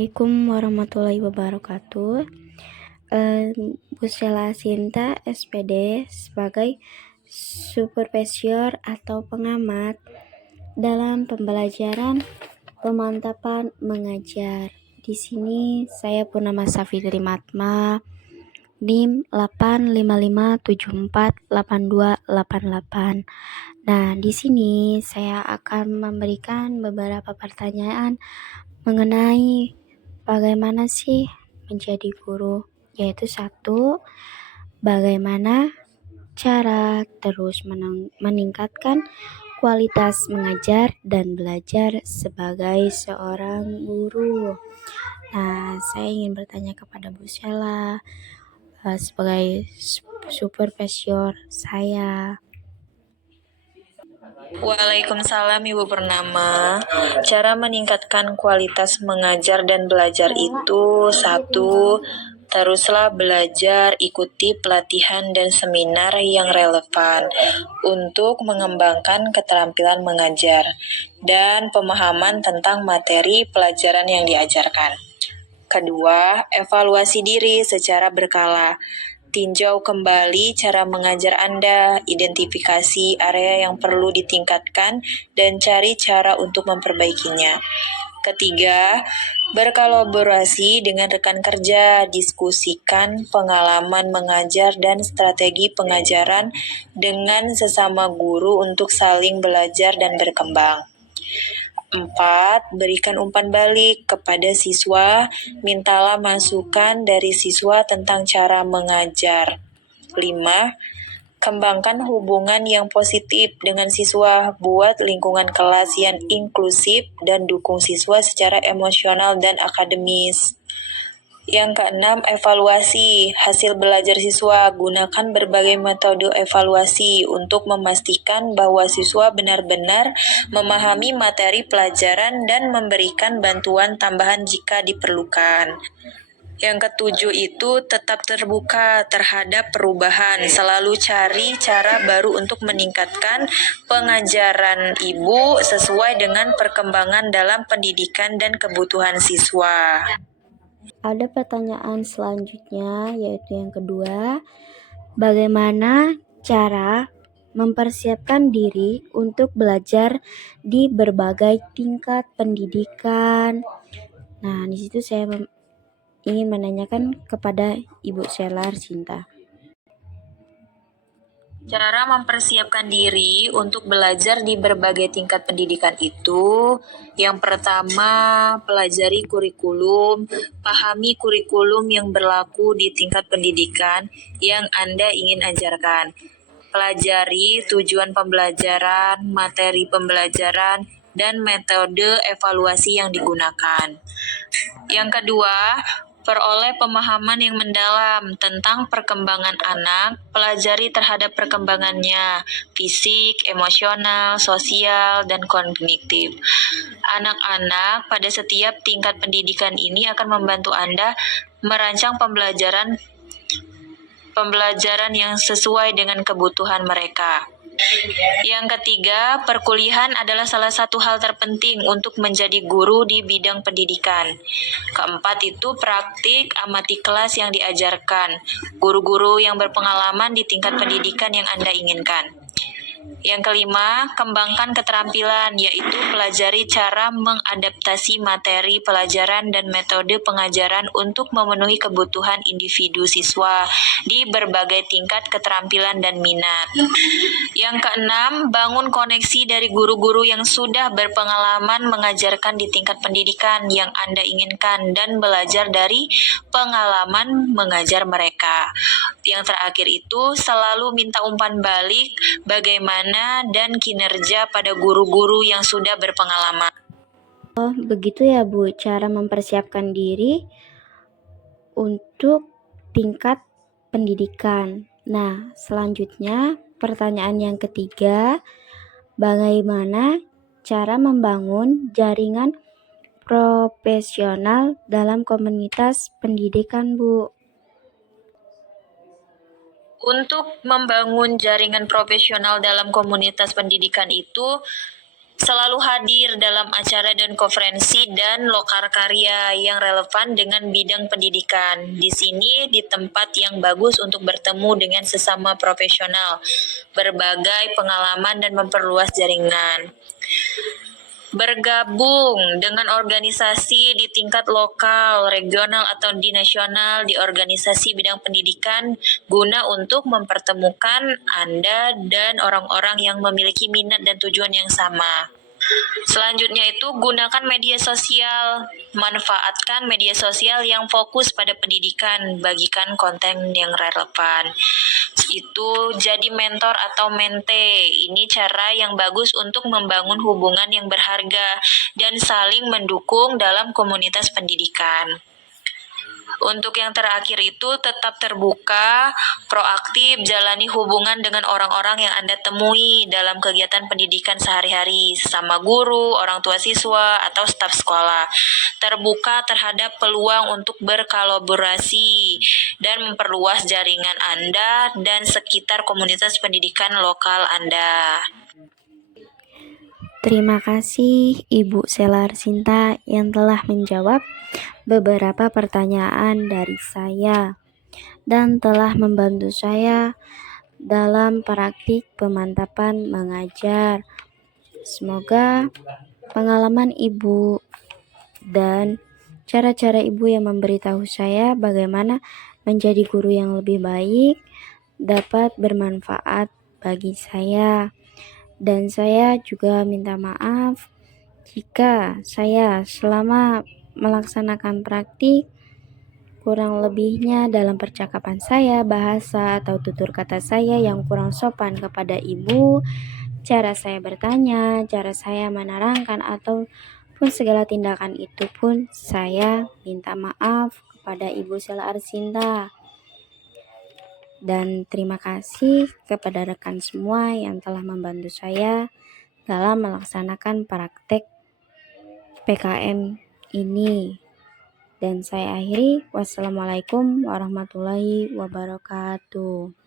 Assalamualaikum warahmatullahi wabarakatuh. Bu Sheila Sinta, SPD, sebagai supervisor atau pengamat dalam pembelajaran pemantapan mengajar. Di sini saya Purnama Safitri Matma, NIM 855748288. Nah, di sini saya akan memberikan beberapa pertanyaan mengenai bagaimana sih menjadi guru, yaitu 1. Bagaimana cara terus meningkatkan kualitas mengajar dan belajar sebagai seorang guru. Nah, saya ingin bertanya kepada Bu Sheila sebagai supervisor saya. Waalaikumsalam Ibu Purnama. Cara meningkatkan kualitas mengajar dan belajar itu 1. Teruslah belajar, ikuti pelatihan dan seminar yang relevan untuk mengembangkan keterampilan mengajar dan pemahaman tentang materi pelajaran yang diajarkan. 2. Evaluasi diri secara berkala. Tinjau kembali cara mengajar Anda, identifikasi area yang perlu ditingkatkan, dan cari cara untuk memperbaikinya. 3. Berkolaborasi dengan rekan kerja, diskusikan pengalaman mengajar dan strategi pengajaran dengan sesama guru untuk saling belajar dan berkembang. 4. Berikan umpan balik kepada siswa, mintalah masukan dari siswa tentang cara mengajar. 5. Kembangkan hubungan yang positif dengan siswa, buat lingkungan kelas yang inklusif dan dukung siswa secara emosional dan akademis. Yang 6, evaluasi hasil belajar siswa. Gunakan berbagai metode evaluasi untuk memastikan bahwa siswa benar-benar memahami materi pelajaran dan memberikan bantuan tambahan jika diperlukan. Yang 7 itu tetap terbuka terhadap perubahan, selalu cari cara baru untuk meningkatkan pengajaran Ibu sesuai dengan perkembangan dalam pendidikan dan kebutuhan siswa. Ada pertanyaan selanjutnya, yaitu yang kedua, bagaimana cara mempersiapkan diri untuk belajar di berbagai tingkat pendidikan? Nah, di situ saya ingin menanyakan kepada Ibu Sheila Sinta. Cara mempersiapkan diri untuk belajar di berbagai tingkat pendidikan itu, yang pertama, pelajari kurikulum, pahami kurikulum yang berlaku di tingkat pendidikan yang Anda ingin ajarkan. Pelajari tujuan pembelajaran, materi pembelajaran, dan metode evaluasi yang digunakan. Yang kedua, peroleh pemahaman yang mendalam tentang perkembangan anak, pelajari terhadap perkembangannya, fisik, emosional, sosial, dan kognitif. Anak-anak pada setiap tingkat pendidikan ini akan membantu Anda merancang pembelajaran yang sesuai dengan kebutuhan mereka. Yang ketiga, perkuliahan adalah salah satu hal terpenting untuk menjadi guru di bidang pendidikan. Keempat itu praktik, amati kelas yang diajarkan, guru-guru yang berpengalaman di tingkat pendidikan yang Anda inginkan. Yang kelima, kembangkan keterampilan, yaitu pelajari cara mengadaptasi materi pelajaran dan metode pengajaran untuk memenuhi kebutuhan individu siswa di berbagai tingkat keterampilan dan minat. Yang keenam, bangun koneksi dari guru-guru yang sudah berpengalaman mengajarkan di tingkat pendidikan yang Anda inginkan dan belajar dari pengalaman mengajar mereka. Yang terakhir itu, selalu minta umpan balik bagaimana dan kinerja pada guru-guru yang sudah berpengalaman. Oh, begitu ya Bu, cara mempersiapkan diri untuk tingkat pendidikan. Nah, selanjutnya pertanyaan yang ketiga, bagaimana cara membangun jaringan profesional dalam komunitas pendidikan, Bu? Untuk membangun jaringan profesional dalam komunitas pendidikan itu, selalu hadir dalam acara dan konferensi dan lokal karya yang relevan dengan bidang pendidikan. Di sini di tempat yang bagus untuk bertemu dengan sesama profesional, berbagai pengalaman dan memperluas jaringan. Bergabung dengan organisasi di tingkat lokal, regional, atau di nasional di organisasi bidang pendidikan guna untuk mempertemukan Anda dan orang-orang yang memiliki minat dan tujuan yang sama. Selanjutnya itu gunakan media sosial. Manfaatkan media sosial yang fokus pada pendidikan, bagikan konten yang relevan. Itu jadi mentor atau mente. Ini cara yang bagus untuk membangun hubungan yang berharga dan saling mendukung dalam komunitas pendidikan. Untuk yang terakhir itu tetap terbuka, proaktif, jalani hubungan dengan orang-orang yang Anda temui dalam kegiatan pendidikan sehari-hari, sesama guru, orang tua siswa, atau staf sekolah. Terbuka terhadap peluang untuk berkolaborasi dan memperluas jaringan Anda dan sekitar komunitas pendidikan lokal Anda. Terima kasih Ibu Selar Sinta yang telah menjawab beberapa pertanyaan dari saya dan telah membantu saya dalam praktik pemantapan mengajar. Semoga pengalaman Ibu dan cara-cara Ibu yang memberitahu saya bagaimana menjadi guru yang lebih baik dapat bermanfaat bagi saya. Dan saya juga minta maaf jika saya selama melaksanakan praktik kurang lebihnya dalam percakapan saya, bahasa atau tutur kata saya yang kurang sopan kepada Ibu, cara saya bertanya, cara saya menerangkan ataupun segala tindakan itu pun saya minta maaf kepada Ibu Selar Sinta. Dan terima kasih kepada rekan semua yang telah membantu saya dalam melaksanakan praktek PKM ini. Dan saya akhiri, wassalamualaikum warahmatullahi wabarakatuh.